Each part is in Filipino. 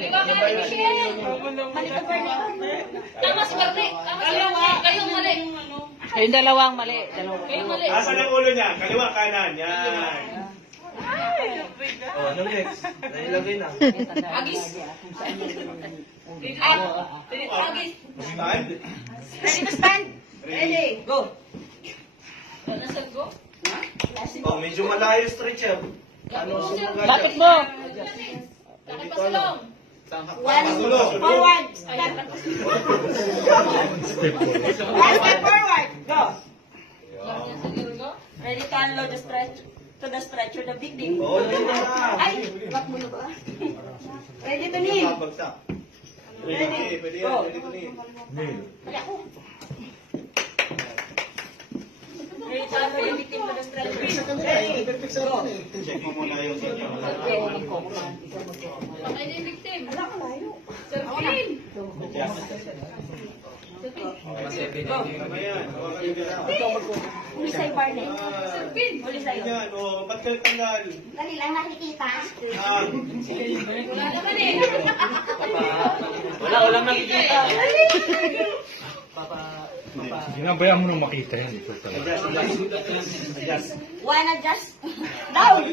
Kaliwa ka, Michelle. Tama si Barte. Tama si Barte. Kayong mali. Kayong dalawang mali. Kayong mali. Asan ang ulo niya? Kaliwa, kanan. Yan. Ano next? Nailagay na. Agis. Agis. Stand. Ready to stand? Ready. Go. Nasaan go? Oh, medyo malayo stretcher. Ano sumunod? Bakit mo? Takip pa sulong. Sulong. Forward. Step. One step forward. Go. Ready to unload the stretch to the stretcher, the big thing. Oh, yun na. Ay, wag mo na ba? Ready to kneel. Bagsak. Pwede, pwede yan. Pwede ko ni. Kaya ako. Ready to unload the big thing to the stretcher. Ready. Go. Check mo muna yung ganyan. Pakay na yung victim. Ala ka layo. Sir Queen. Ayan. Hawakan niyo dyan. Huli sa'yo, Barney. Sir Queen. Huli sa'yo. Yan, o. Ba't kayo tanggal? Dali lang nakikita. Ah. Wala naman eh. Walang nakikita. Ginabayaan mo nung makita yan. Ito talaga. Adjust. One adjust. Down.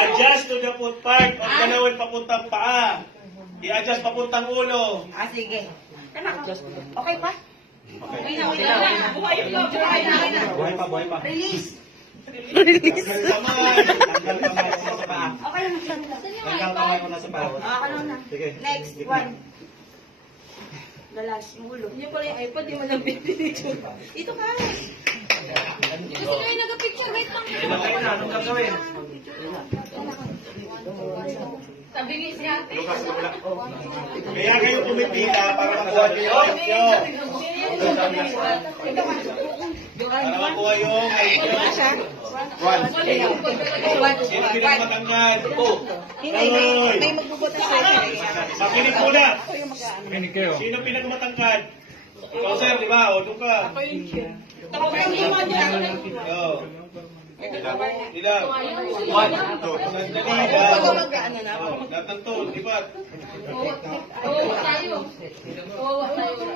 Adjust to the foot part. Ang ganawin papuntang paa. I-adjust papuntang ulo. Ah, sige. Okay pa? Okay na. Buhay na. Buhay pa. Release. Tanggal kamay. Tanggal kamay mo sa paa. Okay na. Tanggal kamay mo na sa paa. Ako na. Sige. Next one. The last, yung ulo. Yung pala yung iPad, yung malambit dito. Ito ka. Gusto kayo nag-picture, wait lang. Ilagay na. Anong gagawin? Tabingin si ate. Kaya kayo pumipila para makuha niyo yung height nyo. Para makuha yung height nyo. One. Sino pinagmatanggal? May magbubutas sa Makinig muna. Kinig kayo. Sino pinagmatangkad? Ikaw, sir, di ba? O, doon ka. Oo. Ilang? One. Sandali, ilang? Oo, lahat ng to, di ba?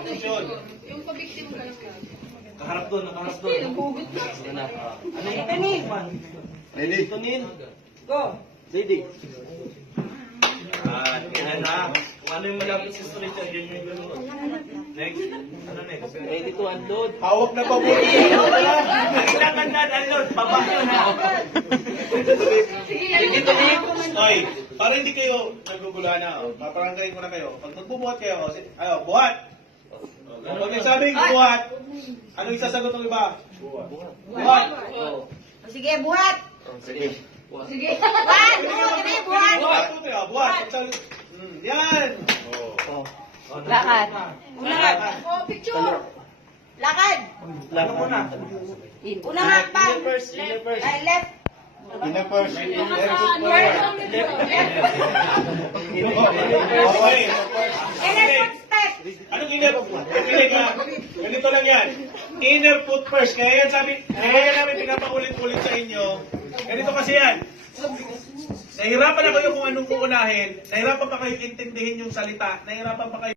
Posisyon. Nakaharap doon. Nakaharap doon. Yan na. Ano yung Ready? Tunin. Go. Ready. Yan na. Kung ano yung malapit sa stretcher, yun yung gano'n. Next. Ano next? Ready to unload. Hawak na pabuti. Kailangan unload. Baba yun ha. Sige, tunin. Oy, para hindi kayo naguguluhan na, paparanggayin ko na kayo. Pag magbubuhat kayo, buhat! Pag nagsabing buhat, anong isasagot ng iba? Buhat! Sige, buhat. Sige. Sige. Buhat. Buhat. Buhat! Buhat! Yan! Lakad. Lakad. Oh, picture. Lakad. Lalo mo na. Unang hakbang. Left. Inner first. Okay. Inner foot step. Anong inner? Kinig ha? Ganito lang yan. Inner foot first. Kaya yan namin pinapaulit-ulit sa inyo. Ganito kasi yan. Nahirapan na kayo kung anong uunahin. Nahirapan pa kayo intindihin yung salita. Nahirapan pa kayo